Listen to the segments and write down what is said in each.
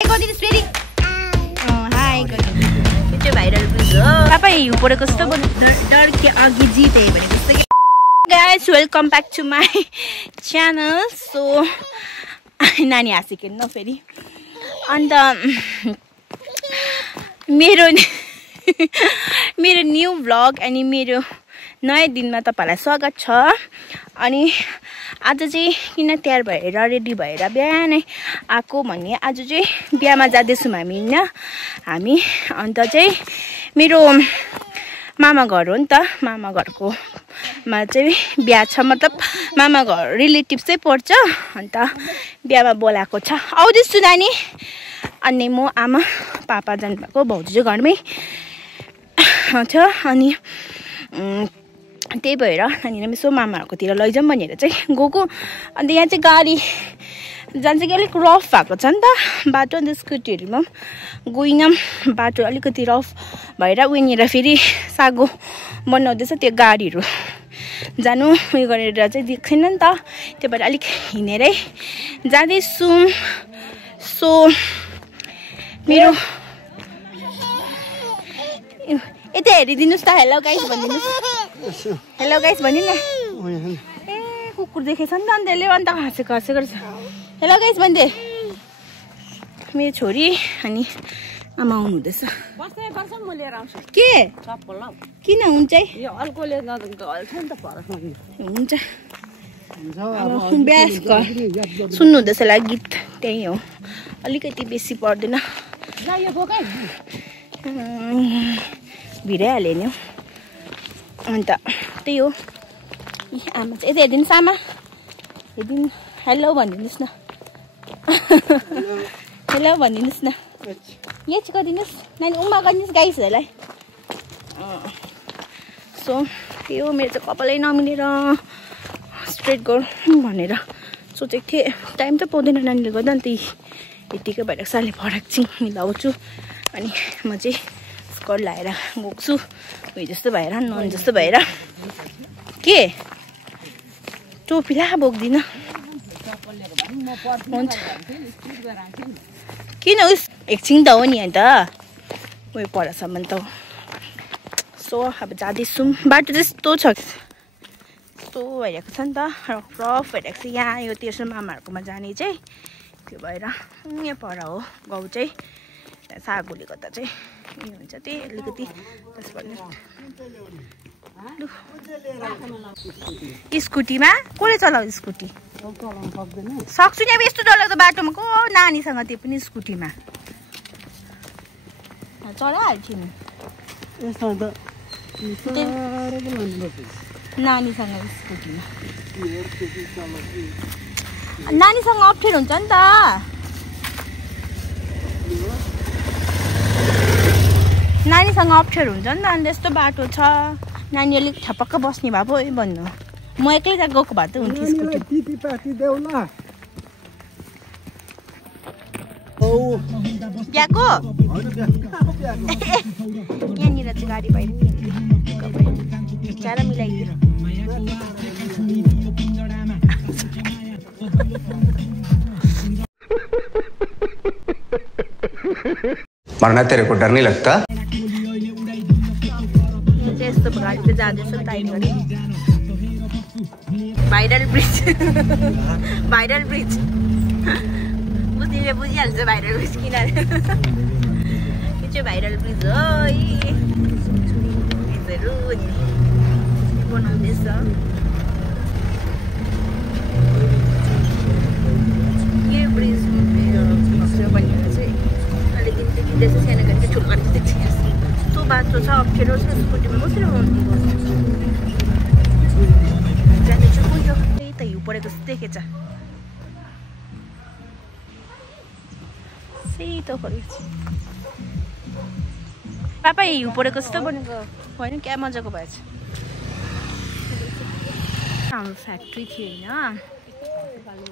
High यो चाहिँ viral bridge हो तपाईँ हिउँ परेको जस्तो डर के अघि जिते भनेको जस्तो guys welcome back to my channel सो नानी हाँसेको न फेरि अन्त मेरो न्यू भ्लग अनि मेरो नयाँ दिनमा तपाईँलाई स्वागत छ। अनि आज चाहिँ किन तयार भएर रेडी भएर बिहानै आएको भने आज चाहिँ बिहामा जाँदैछौँ हामी अन्त चाहिँ मेरो मामा घर हो नि त, मामा घरकोमा चाहिँ बिहा छ, मतलब मामा घर रिलेटिभ चाहिँ पर्छ, अन्त बिहामा बोलाएको छ। आउँदैछु नानी। अनि म आमा पापा जानुभएको, भाउजू चाहिँ घरमै छ। अनि त्यही भएर नानीलाई यसो मामाहरूकोतिर लैजाउँ भनेर चाहिँ गएको। अन्त यहाँ चाहिँ गाडी जान्छ कि अलिक रफ भएको छ नि त बाटो, अन्त स्कुटीहरूमा गइनँ, बाटो अलिकति रफ भएर उनीहरू फेरि सागो बनाउँदैछ, त्यो गाडीहरू जानु उयो गरेर चाहिँ देख्दैन नि त, त्यो भएर अलिक हिँडेरै जाँदैछौँ। सो मेरो यता हेरिदिनुहोस् त, हेलो गाइस भनिदिनुहोस्, हेलो गाइस भनि न। ए कुकुर देखेछ नि त, अन्त यसले अन्त हाँसेको रहेछ। हेलो गाइस भनिदे। मेरो छोरी अनि आमा आउनु हुँदैछ। के किन हुन्छ हुन्छ ब्यासको सुन्नु हुँदैछ होला गीत, त्यही हो, अलिकति बेसी पर्दैन, भिराइहाल्यो नि। अन्त त्यही हो। आमा चाहिँ यता हेरिदिनुहोस्, आमा हेरिदिनु, हेलो भनिदिनुहोस् न, हेलो भनिदिनुहोस् न, यहाँ चाहिँ गरिदिनुहोस् नानी, उमा गरिदिनुहोस् गाइसहरूलाई। सो त्यही हो, मेरो चाहिँ कपालै नमिलेर स्ट्रेट गरौँ भनेर सोचेको थिएँ, टाइम त पाउँदैन नानीले गर्दा, अन्त यतिकै भएर साले फरक चाहिँ मिलाउँछु। अनि म चाहिँ स्कर्ट लगाएर गएको छु, उयो जस्तो भएर, नन जस्तो भएर। के टोपी ला बोक्दिनँ हुन्छ किन उस एकछिन त हो नि, अन्त उयो परसम्म त हो। सो अब जाँदैछौँ, बाटो त्यस्तो छ, यस्तो भइरहेको छ नि त, रफ भइरहेको छ यहाँ। यो तेर्सो मामाहरूकोमा जाने चाहिँ, त्यो भएर यहाँ पर हो गाउँ चाहिँ, सागोले गर्दा चाहिँ उयो हुन्छ, त्यही अलिकति 10 मिनट। स्कुटीमा कसले चलाउँछ स्कुटी? सक्छु नि अब, यस्तो डरलाग्दो बाटोमा को नानीसँग, त्यो पनि स्कुटीमा चलाइहाल्थ्यो नि। नानीसँग स्कुटीमा नानीसँग अप्ठ्यारो हुन्छ नि त, नानीसँग अप्ठ्यारो हुन्छ नि त। अन्त यस्तो बाटो छ, नानी अलिक ठपक्क बस्ने भए पो भन्नु, म एक्लै गएको भए त हुन्थ्यो स्कुटी। ब्याएको यहाँनिर चाहिँ गाडी पाइ ज्यादा मिलाइदियो। मरना तेरे को डर नहीं लगता? यस्तो गाडी चाहिँ जाँदैछ टाइम गरी। भाइरल ब्रिज भाइरल ब्रिज बुझ्नेले बुझिहाल्छ भाइरल ब्रिज किन। यो चाहिँ भाइरल ब्रिज हो, ब्रिजहरू बनाउँदैछ। यो ब्रिज भनेर चाहिँ अलिकति देखिँदैछ, सानो गाडी चाहिँ ठुलो गाडी देख्छ। यस्तो बाटो छ, अप्ठ्यारो छ, स्कुटीमा कसरी जाँदैछु। कुन त्यही त हिउँ परेको जस्तो देखेछ, सेतो परेको छ। पापा हिउँ परेको जस्तो बनेको होइन, क्या मजाको भएछ। हाम्रो फ्याक्ट्री थियो होइन,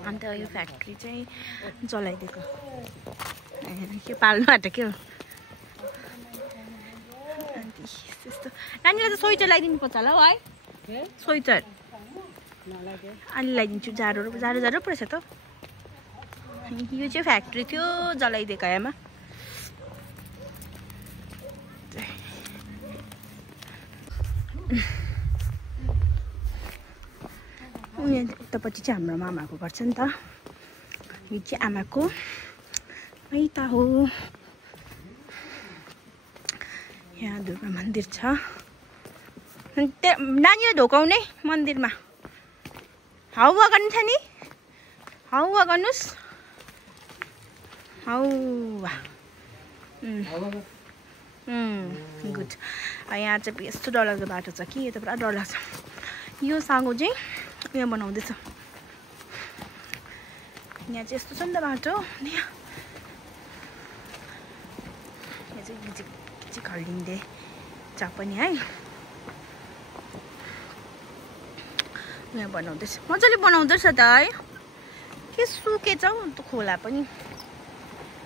अन्त यो फ्याक्ट्री चाहिँ जलाइदिएको, के पाल्नु आँट्यो के हो। त्यस्तो नानीलाई त स्वेटर लगाइदिनु पर्छ होला हौ है, स्वेटर अलि लगाइदिन्छु, जाडो परेछ त। यो चाहिँ फ्याक्ट्री थियो जलाइदिएको यामा। यतापट्टि चाहिँ हाम्रो मामाको घर छ नि त। यो चाहिँ आमाको पैता हो। यहाँ दुर्गा मन्दिर छ। नानी ढोकाउने मन्दिरमा हाउवा गर्नु छ नि, हाउवा गर्नुहोस्, हाउवा। गुड। यहाँ चाहिँ यस्तो डरलाग्दो बाटो छ कि, यो त पुरा डर लाग्छ। यो सागो चाहिँ यहाँ बनाउँदैछ। यहाँ चाहिँ यस्तो छ नि त बाटो। यहाँ चाहिँ किचिक हल्लिँदै छ पनि है। यहाँ बनाउँदैछ, मजाले बनाउँदैछ त है। के सुकेछ हौ त्यो खोला पनि।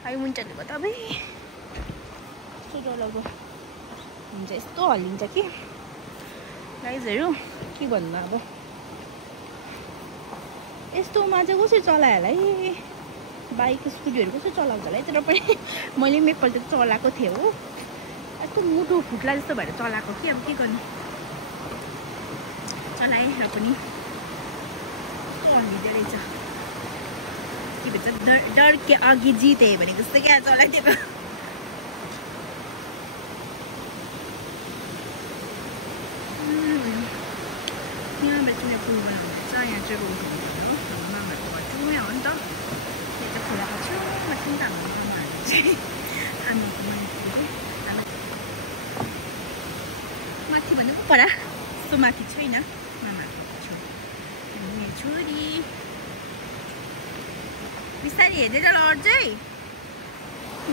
है विन्टरले गर्दा अब यस्तो डरलाग्दो हुन्छ, यस्तो हल्लिन्छ कि गाइजहरू के भन्नु अब। यस्तोमा चाहिँ कसरी चलायो होला है, बाइक स्कुटीहरू कसरी चलाउँछ होला है। तर पनि मैले पनि एकपल्ट चलाएको थिएँ हो, यस्तो मुटु फुट्ला जस्तो भएर चलाएको कि। अब के गर्नु, चलाएँ र पनि हल्लिँदो रहेछ। के भन्छ, डर के अघि जिते भनेको जस्तो क्या चलाइदिएको। यहाँबाट चाहिँ पुल बनाउँदैछ। यहाँ चाहिँ रोड हुन्छ मामाहरूको घर छेउमै हो नि त। यहाँ त खोलाको छेउमा छ नि त हाम्रो मामाहरू चाहिँ। आमाको मान्छे आमा माथि भन्नु पो परा, यस्तो माथि छैन मामाहरूको छेउ। मेरो छोरी बिस्तारै हेरेर लड्छ है।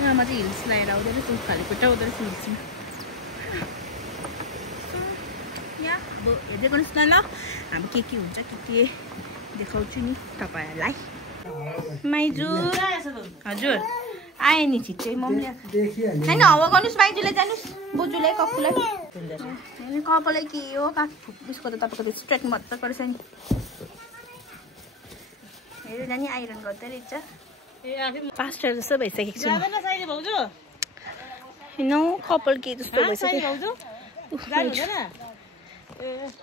आमा चाहिँ हिल्स लगाएर आउँदै रहेछ, उकाले खुट्टा आउँदो रहेछ हिल्समा। यहाँ अब हेर्दै गर्नुहोस् न ल, अब के हुन्छ के देखाउँछु नि तपाईँहरूलाई। माइजू हजुर आएँ नि छिट्टै। मम्मीले होइन हावा गर्नुहोस्, माइजूलाई जानुहोस्, बोजूलाई कप्पूलाई। कपाललाई के हो उसको त तपाईँको त स्ट्रेट मजाको रहेछ नि। हेर नानी आइरन गर्दै रहेछ। पास्टर जस्तो भइसकेको छु नौ, कपाल के जस्तो भइसक्यो।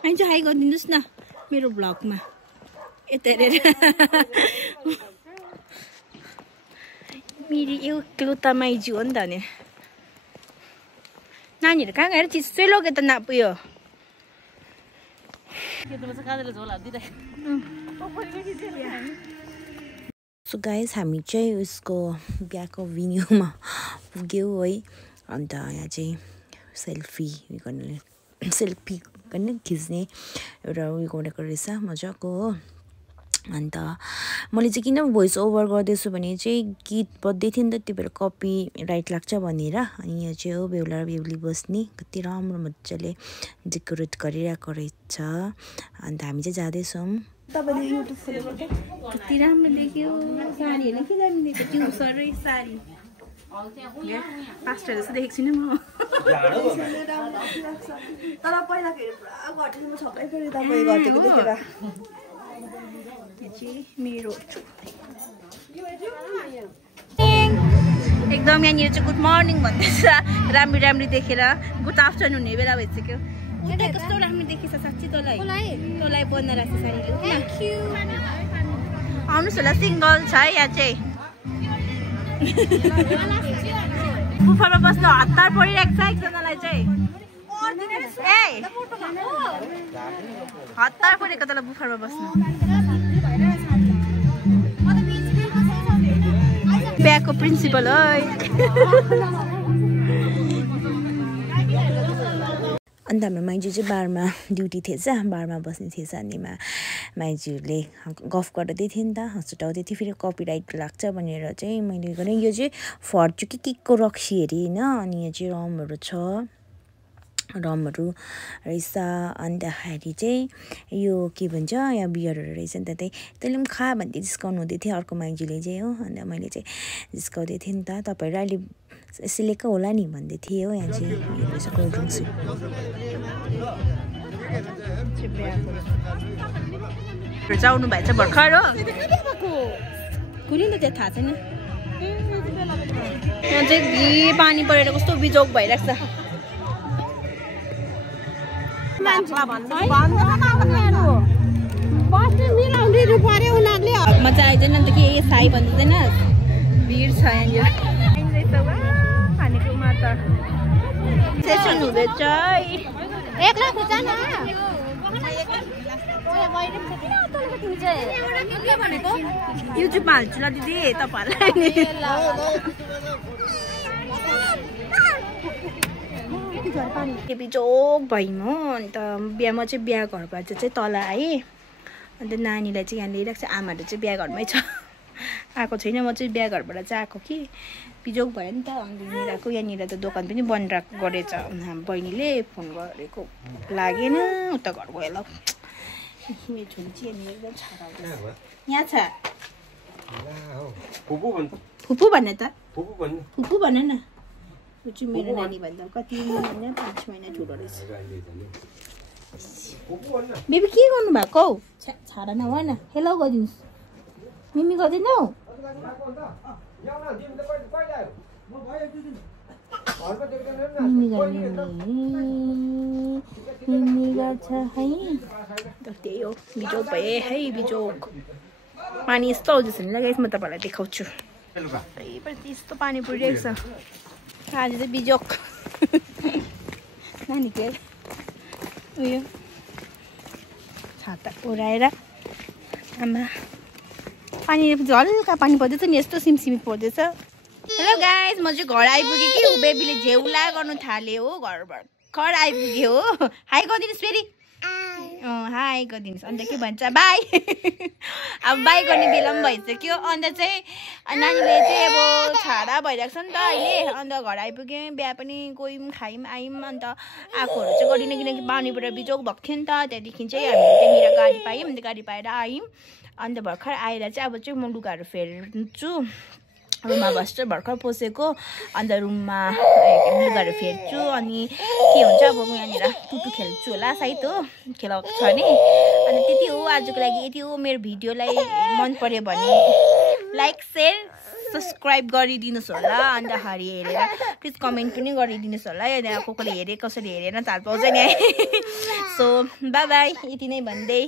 माइजू हाई गरिदिनुहोस् न मेरो भ्लगमा। यता हेरेर मेरो एउटा माइजू हो नि त। नि नानीहरू कहाँ गएर चिज चाहिँ लग्यो त उयो। सो गाइस हामी चाहिँ उसको बिहाको भेन्यूमा पुग्यौँ है। अन्त यहाँ चाहिँ सेल्फी गर्ने खिच्ने एउटा उयो गरेको रहेछ मजाको हो। अन्त मैले चाहिँ किन भोइस ओभर गर्दैछु भने चाहिँ गीत बज्दै थियो नि त, त्यो भएर कपी राइट लाग्छ भनेर। अनि यहाँ चाहिँ हो बेहुला र बेहुली बस्ने, कति राम्रो मजाले डेकोरेट गरिरहेको रहेछ। अन्त हामी चाहिँ जाँदैछौँ। तपाईँले युट्युब खोलेको कति राम्रो देख्यो। साडी हेर्ने के दामी देख्यो, त्यो सरै साडी पास्टर जस्तो देखेको छुइनँ म। तर पहिलाखेरि पुरा घटेको म सबै फेरि तपाईँ घटेको देखेर। मेरो एकदम यहाँनिर चाहिँ गुड मर्निङ भन्दैछ, राम्री राम्री देखेर। गुड आफ्टरनुन हुने बेला भइसक्यो। कस्तो राम्रो देखिन्छ साँच्ची तँलाई बन्न रहेछ साडीले। आउनुहोस् होला, सिङ्गल छ है यहाँ चाहिँ। बुफरमा बस्न हतार परिरहेको छ एकजनालाई चाहिँ। हतार परेको तँलाई बुफरमा बस्नु। बिहाको प्रिन्सिपल है। अन्त हाम्रो माइजू चाहिँ बारमा ड्युटी थिएछ, बारमा बस्ने थिएछ। अनि माइजूले गफ गर्दै थियो नि त, हँसुटाउँदै थियो। फेरि कपिराइट लाग्छ भनेर चाहिँ मैले गरेँ। यो चाहिँ फर्चु केको रक्सी हेरी होइन। अनि यो चाहिँ रमहरू छ, रमहरू रहेछ। अन्तखेरि चाहिँ यो के भन्छ, यहाँ बियरहरू रहेछ नि त। तैँले पनि खा भन्दै जिस्काउनु हुँदै थियो अर्को माइजूले चाहिँ हो। अन्त मैले चाहिँ जिस्काउँदै थिएँ नि त, तपाईँहरू अहिले सिलेको होला नि भन्दै थिएँ हो। यहाँ चाहिँ यो रहेछ कोल्ड ड्रिङ्क्स। जाउनु भएछ भर्खर हो। कुनै त थाहा छैन यहाँ चाहिँ पानी परेर कस्तो बिजोक भइरहेको छ मजा आइदैन नि त के साई भन्दैन भिड छ यहाँनिर खानेकुमा त सेसन हुँदैछ युट्युबमा हाल्छु ल दिदी तपाईँहरूलाई बिजोक भयौँ हो अन्त बिहामा चाहिँ बिहा घरबाट चाहिँ तल आएँ अन्त नानीलाई चाहिँ यहाँ ल्याइरहेको छ आमाहरू चाहिँ बिहा घरमै छ आएको छैन म चाहिँ बिहा घरबाट चाहिँ आएको कि बिजोक भयो नि त अन्त यहाँनिरको यहाँनिर त दोकान पनि बन्द गरेछ हाम्रो बहिनीले फोन गरेको लागेन उता घर गयो ल यहाँ छ फुपू भन्ने त फुपू भन न ऊ चाहिँ मेरो नानी भन्दा कति महिना 5 महिना ठुलो रहेछ बेबी के गर्नु भएको हौ छाडा न भन हेलो गरिदिनुहोस् मिमी गर्दैनौ मिमी गर्छ है त्यही हो बिजोक भए है बिजोक पानी यस्तो आउँदैछ नि ल गाइस म तपाईँलाई देखाउँछु यस्तो पानी परिरहेको छ आज चाहिँ बिजोक नानीको उयो छाता ओराएर आमा पानी हल्का पानी पर्दैछ नि यस्तो सिमसिमी पर्दैछ हेलो गाइस म चाहिँ घर आइपुगेँ कि बेबीले झेउला गर्नु थाल्यो हो घर भर्खर आइपुग्यो हो हाई गरिदिनुहोस् फेरि हाई गरिदिनुहोस् अन्त के भन्छ बाई अब बाई गर्ने बेला पनि भइसक्यो अन्त चाहिँ नानीले चाहिँ अब छाडा भइरहेको छ नि त अहिले अन्त घर आइपुग्यौँ बिहा पनि गयौँ खायौँ आयौँ अन्त आएकोहरू चाहिँ गरिनँ किनकि पानीबाट बिजोक भएको थियो नि त त्यहाँदेखि चाहिँ हामीले त्यहाँनिर गाडी पायौँ अन्त गाडी पाएर आयौँ अन्त भर्खर आएर चाहिँ अब चाहिँ म लुगाहरू फेर्छु रुममा बस्छु भर्खर पसेको अन्त रुममा लुगाहरू फेर्छु अनि के हुन्छ अब म यहाँनिर टुटु खेल्छु होला सायद हो खेलाएको छ नि अन्त त्यति हो आजको लागि यति हो मेरो भिडियोलाई मन पर्यो भने लाइक सेयर सब्सक्राइब गरिदिनुहोस् होला अन्तखेरि हेरेर प्लिज कमेन्ट पनि गरिदिनुहोस् होला को कोले हेरे कसरी हेरेन थाहा पाउँछ नि है सो बाई बाई यति नै भन्दै